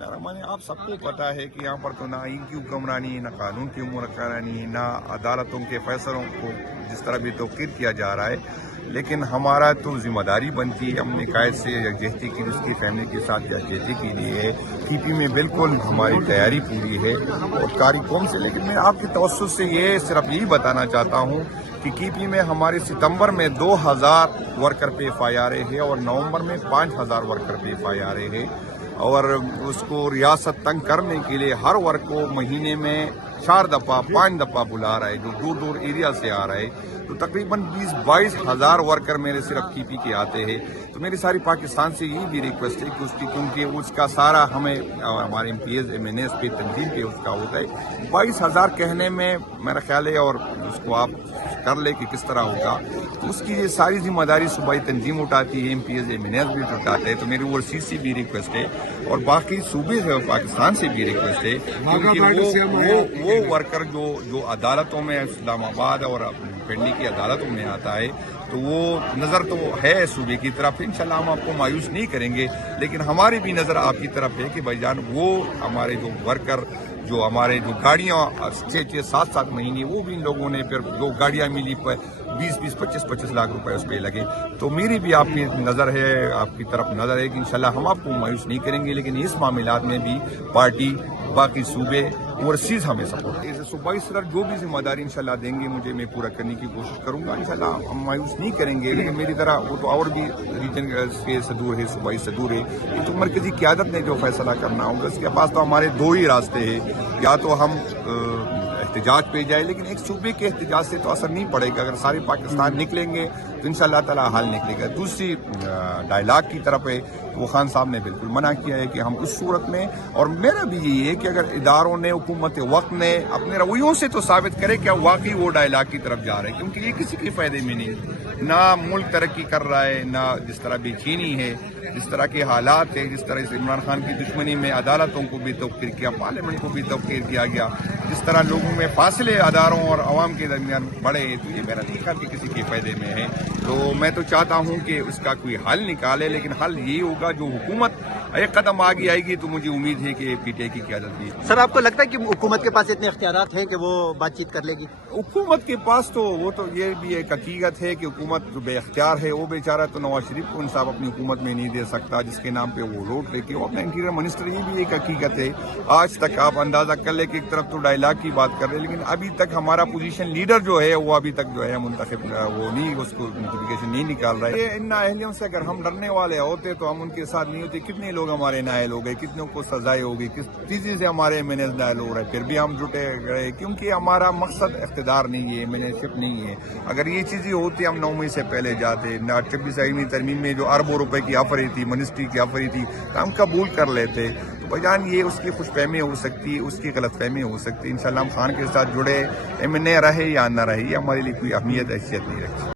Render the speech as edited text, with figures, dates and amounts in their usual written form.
رحمانی آپ سب کو پتا ہے کہ یہاں پر تو نہ آئین کی حکمرانی ہے، نہ قانون کی حکمرانی ہے، نہ عدالتوں کے فیصلوں کو جس طرح بھی توقیر کیا جا رہا ہے، لیکن ہمارا تو ذمہ داری بنتی ہے، ہم نے قائد سے یکجہتی کی، اس کی فیملی کے ساتھ یکجہتی کی لی ہے۔ ٹی پی میں بالکل ہماری تیاری پوری ہے اور کاری قوم سے، لیکن میں آپ کی توسط سے یہ صرف یہی بتانا چاہتا ہوں کہ کی پی میں ہمارے ستمبر میں 2000 ورکر پہ ایف آئی آر ہے اور نومبر میں 5000 ورکر پہ ایف آئی آر ہے، اور اس کو ریاست تنگ کرنے کے لیے ہر ورک کو مہینے میں 4 دفعہ 5 دفعہ بلا رہا ہے، جو دور دور ایریا سے آ رہا ہے، تو تقریباً 20-22 ہزار ورکر میرے صرف کی پی کے آتے ہیں۔ تو میری ساری پاکستان سے یہ بھی ریکویسٹ ہے کہ اس کی، کیونکہ اس کا سارا ہمیں ہمارے M P As M N S پہ تنظیم پہ اس کا ہوتا ہے، 22,000 کہنے میں میرا خیال ہے، اور اس کو آپ کر لے کہ کس طرح ہوگا، تو اس کی یہ ساری ذمہ داری صوبائی تنظیم اٹھاتی ہے، M P As M N S بھی اٹھاتے ہیں۔ تو میری اوورسیز سے بھی ریکویسٹ ہے اور باقی صوبے سے پاکستان سے بھی ریکویسٹ ہے، کیونکہ وہ ورکر جو عدالتوں میں اسلام آباد اور پنڈی کی عدالتوں میں آتا ہے، تو وہ نظر تو ہے صوبے کی طرف، انشاءاللہ ہم آپ کو مایوس نہیں کریں گے، لیکن ہماری بھی نظر آپ کی طرف ہے کہ بھائی جان وہ ہمارے جو ورکر، جو ہمارے جو گاڑیاں 6-7 مہینے، وہ بھی ان لوگوں نے پھر جو گاڑیاں ملی 20-20 25-25 لاکھ روپے اس پہ لگے، تو میری بھی آپ کی نظر ہے، آپ کی طرف نظر ہے کہ انشاءاللہ ہم آپ کو مایوس نہیں کریں گے، لیکن اس معاملات میں بھی پارٹی، باقی صوبے اوورسیز ہمیں سپورٹ ہے۔ صوبائی صدر جو بھی ذمہ داری انشاءاللہ دیں گے مجھے، میں پورا کرنے کی کوشش کروں گا، انشاءاللہ ہم مایوس نہیں کریں گے، لیکن میری طرح وہ تو اور بھی ریجن کے صدور ہے، صوبائی صدور ہے، یہ تو مرکزی قیادت نے جو فیصلہ کرنا ہوگا، اس کے پاس تو ہمارے 2 ہی راستے ہیں، یا تو ہم احتجاج پہ جائے، لیکن ایک صوبے کے احتجاج سے تو اثر نہیں پڑے گا، اگر سارے پاکستان نکلیں گے تو انشاءاللہ تعالی حل نکلے گا۔ دوسری ڈائلاگ کی طرف ہے، وہ خان صاحب نے بالکل منع کیا ہے کہ ہم اس صورت میں، اور میرا بھی یہی ہے کہ اگر اداروں نے، حکومت وقت نے اپنے رویوں سے تو ثابت کرے کہ واقعی وہ ڈائلاگ کی طرف جا رہے ہیں، کیونکہ یہ کسی کے فائدے میں نہیں، نہ ملک ترقی کر رہا ہے، نہ جس طرح بے چینی ہے، جس طرح کے حالات ہیں، جس طرح سے عمران خان کی دشمنی میں عدالتوں کو بھی توقیر کیا، پارلیمنٹ کو بھی توقیر کیا گیا، جس طرح لوگوں میں فاصلے اداروں اور عوام کے درمیان بڑھے، تو یہ میرا نہیں خیال کہ کسی کے فائدے میں ہے۔ تو میں تو چاہتا ہوں کہ اس کا کوئی حل نکالے، لیکن حل یہی ہوگا جو حکومت ایک قدم آگے آئے گی، تو مجھے امید ہے کہ پی ٹی آئی کی قیادت بھی۔ سر آپ کو لگتا ہے کہ حکومت کے پاس اتنے اختیارات ہیں کہ وہ بات چیت کر لے گی؟ حکومت کے پاس تو وہ تو یہ بھی ایک حقیقت ہے کہ حکومت جو بے اختیار ہے، وہ بیچارہ تو نواز شریف کو انصاف اپنی حکومت میں نہیں دے سکتا، جس کے نام پہ وہ روڈ لے کے وہ اپنا انٹیریئر منسٹر، یہ بھی ایک حقیقت ہے۔ آج تک آپ اندازہ کر لیں کہ ایک طرف تو ڈائلاگ کی بات کر رہے ہیں، لیکن ابھی تک ہمارا پوزیشن لیڈر جو ہے وہ ابھی تک جو ہے منتخب، وہ نہیں، اس کو نوٹیفیکیشن نہیں نکال رہا ہے۔ ان نااہلیوں سے اگر ہم ڈرنے والے ہوتے تو ہم ان کے ساتھ نہیں ہوتے۔ کتنے لوگ ہمارے نااہل ہو گئے، کتنوں کو سزائیں ہو گئی، کس چیزیں سے ہمارے مینیج نااہل ہو رہے، پھر بھی ہم جٹے گئے، کیونکہ ہمارا مقصد اقتدار نہیں ہے، مینجرشپ نہیں ہے۔ اگر یہ چیزیں ہوتی ہم 9 مئی سے پہلے جاتے، 26ویں ترمیم میں جو اربوں روپے کی آفر تھی، منسٹری کی آفر تھی، تو ہم قبول کر لیتے۔ تو بجان یہ اس کی خوش فہمی ہو سکتی، اس کی غلط فہمی ہو سکتی، انشاءاللہ ہم خان کے ساتھ جڑے، ایم این اے رہے یا نہ رہے، یہ ہمارے لیے کوئی اہمیت حیثیت نہیں رکھتی۔